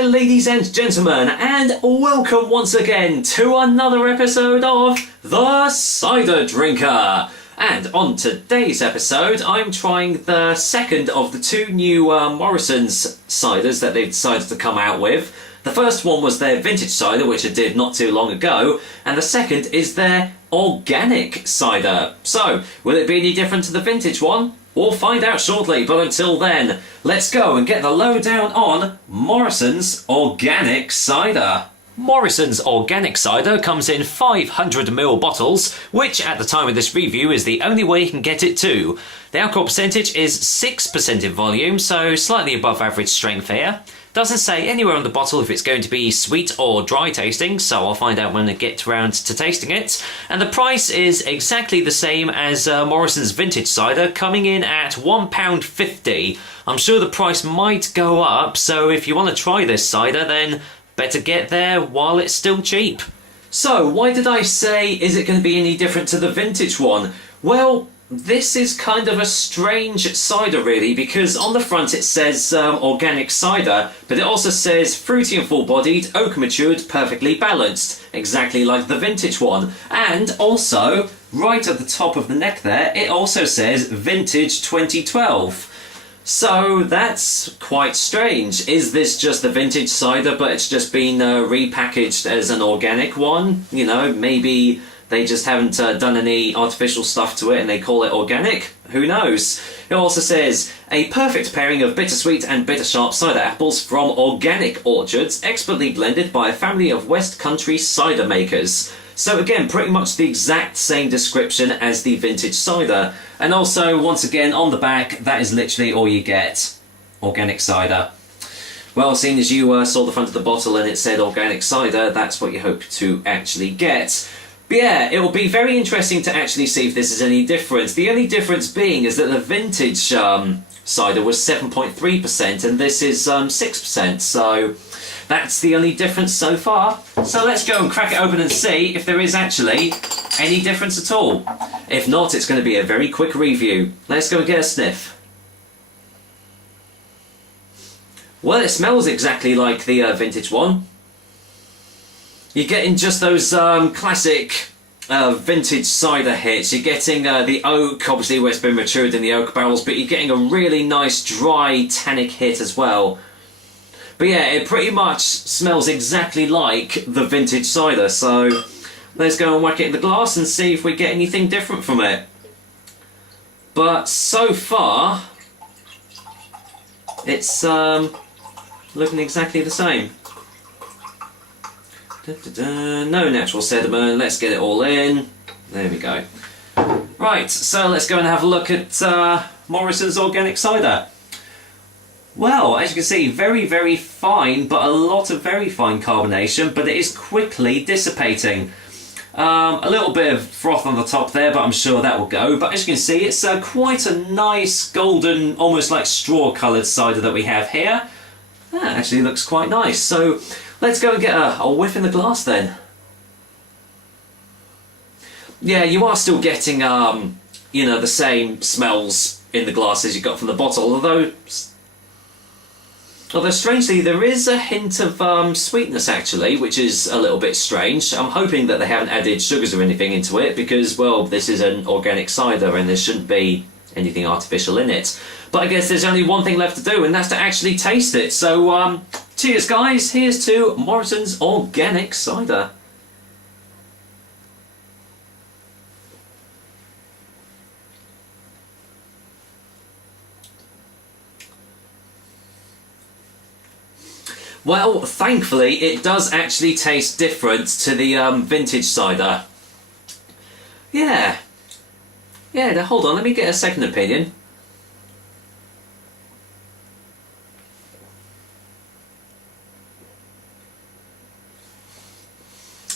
there, ladies and gentlemen, and welcome once again to another episode of The Cider Drinker. And on today's episode, I'm trying the second of the two new Morrisons ciders that they've decided to come out with. The first one was their vintage cider, which I did not too long ago, and the second is their organic cider. So, will it be any different to the vintage one? We'll find out shortly, but until then, let's go and get the lowdown on Morrisons Organic Cider. Morrisons Organic Cider comes in 500ml bottles, which at the time of this review is the only way you can get it too. The alcohol percentage is 6% in volume, so slightly above average strength here. Doesn't say anywhere on the bottle if it's going to be sweet or dry tasting, so I'll find out when I get around to tasting it. And the price is exactly the same as Morrisons Vintage Cider, coming in at £1.50. I'm sure the price might go up, so if you want to try this cider, then better get there while it's still cheap. So, why did I say, is it going to be any different to the vintage one? Well, this is kind of a strange cider really, because on the front it says organic cider, but it also says fruity and full-bodied, oak matured, perfectly balanced, exactly like the vintage one. And also, right at the top of the neck there, it also says vintage 2012. So that's quite strange. Is this just the vintage cider, but it's just been repackaged as an organic one? You know, maybe they just haven't done any artificial stuff to it and they call it organic? Who knows? It also says, a perfect pairing of bittersweet and bitter-sharp cider apples from organic orchards, expertly blended by a family of West Country cider makers. So again, pretty much the exact same description as the vintage cider. And also, once again, on the back, that is literally all you get. Organic cider. Well, seeing as you saw the front of the bottle and it said organic cider, that's what you hope to actually get. But yeah, it will be very interesting to actually see if this is any different. The only difference being is that the vintage cider was 7.3% and this is 6%, so that's the only difference so far. So let's go and crack it open and see if there is actually any difference at all. If not, it's going to be a very quick review. Let's go and get a sniff. Well, it smells exactly like the vintage one. You're getting just those classic vintage cider hits. You're getting the oak, obviously where it's been matured in the oak barrels, but you're getting a really nice dry tannic hit as well. But yeah, it pretty much smells exactly like the vintage cider, so let's go and whack it in the glass and see if we get anything different from it. But so far, it's looking exactly the same. No natural sediment, let's get it all in. There we go. Right, so let's go and have a look at Morrisons Organic Cider. Well, as you can see, very, very fine, but a lot of very fine carbonation, but it is quickly dissipating. A little bit of froth on the top there, but I'm sure that will go. But as you can see, it's quite a nice golden, almost like straw-coloured cider that we have here. That actually looks quite nice. So let's go and get a whiff in the glass then. Yeah, you are still getting, you know, the same smells in the glass as you got from the bottle, although strangely there is a hint of sweetness actually, which is a little bit strange. I'm hoping that they haven't added sugars or anything into it because, well, this is an organic cider and there shouldn't be anything artificial in it. But I guess there's only one thing left to do, and that's to actually taste it. So, cheers guys, here's to Morrisons Organic Cider. Well, thankfully, it does actually taste different to the vintage cider. Yeah. Yeah, now hold on, let me get a second opinion.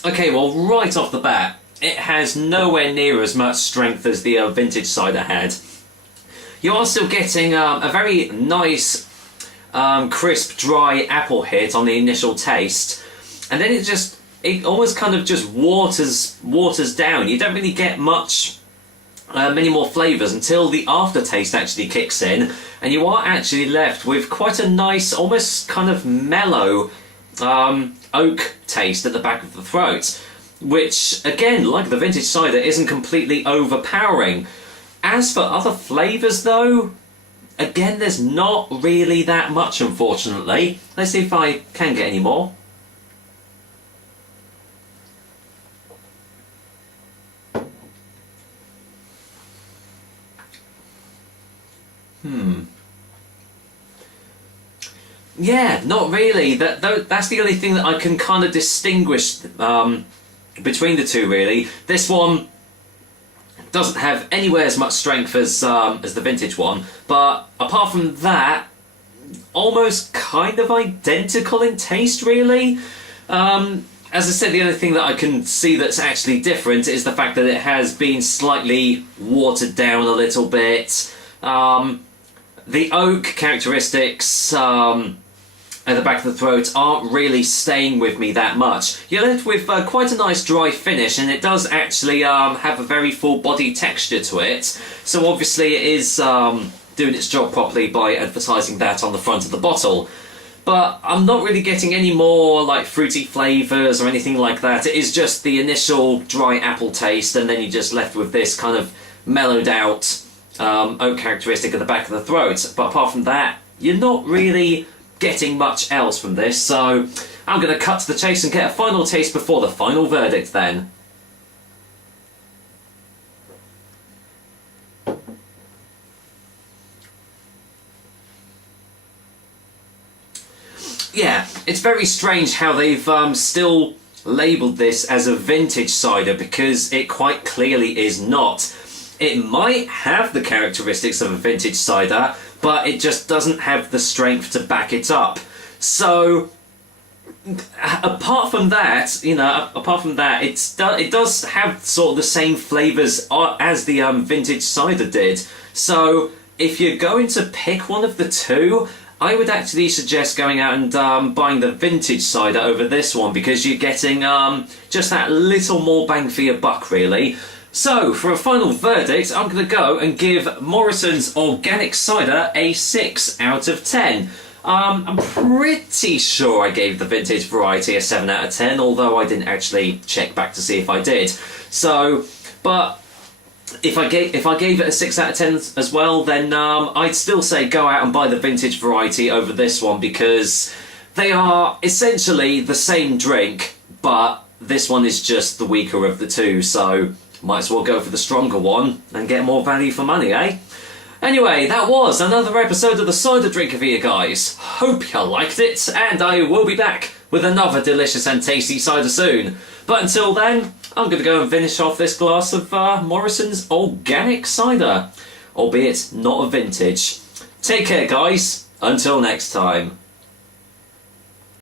Okay, well, right off the bat, it has nowhere near as much strength as the vintage cider had. You are still getting a very nice crisp, dry apple hit on the initial taste, and then it almost kind of just waters down. You don't really get much many more flavours until the aftertaste actually kicks in, and you are actually left with quite a nice, almost kind of mellow oak taste at the back of the throat, which, again, like the vintage cider, isn't completely overpowering. As for other flavours, though, again, there's not really that much, unfortunately. Let's see if I can get any more. Yeah, not really. That's the only thing that I can kind of distinguish between the two, really. This one doesn't have anywhere as much strength as the vintage one, but apart from that, almost kind of identical in taste, really. As I said, the only thing that I can see that's actually different is the fact that it has been slightly watered down a little bit. The oak characteristics at the back of the throat aren't really staying with me that much. You're left with quite a nice dry finish, and it does actually have a very full body texture to it. So obviously it is doing its job properly by advertising that on the front of the bottle. But I'm not really getting any more like fruity flavours or anything like that. It is just the initial dry apple taste, and then you're just left with this kind of mellowed out oak characteristic at the back of the throat. But apart from that, you're not really getting much else from this, so I'm going to cut to the chase and get a final taste before the final verdict then. Yeah, it's very strange how they've still labelled this as a vintage cider, because it quite clearly is not. It might have the characteristics of a vintage cider, but it just doesn't have the strength to back it up. So, apart from that, it does have sort of the same flavours as the vintage cider did. So, if you're going to pick one of the two, I would actually suggest going out and buying the vintage cider over this one, because you're getting just that little more bang for your buck, really. So, for a final verdict, I'm going to go and give Morrisons Organic Cider a 6 out of 10. I'm pretty sure I gave the vintage variety a 7 out of 10, although I didn't actually check back to see if I did. So, but if I gave it a 6 out of 10 as well, then I'd still say go out and buy the vintage variety over this one, because they are essentially the same drink, but this one is just the weaker of the two, so might as well go for the stronger one and get more value for money, eh? Anyway, that was another episode of the Cider Drinker for you guys. Hope you liked it, and I will be back with another delicious and tasty cider soon. But until then, I'm going to go and finish off this glass of Morrisons Organic Cider, albeit not a vintage. Take care, guys. Until next time.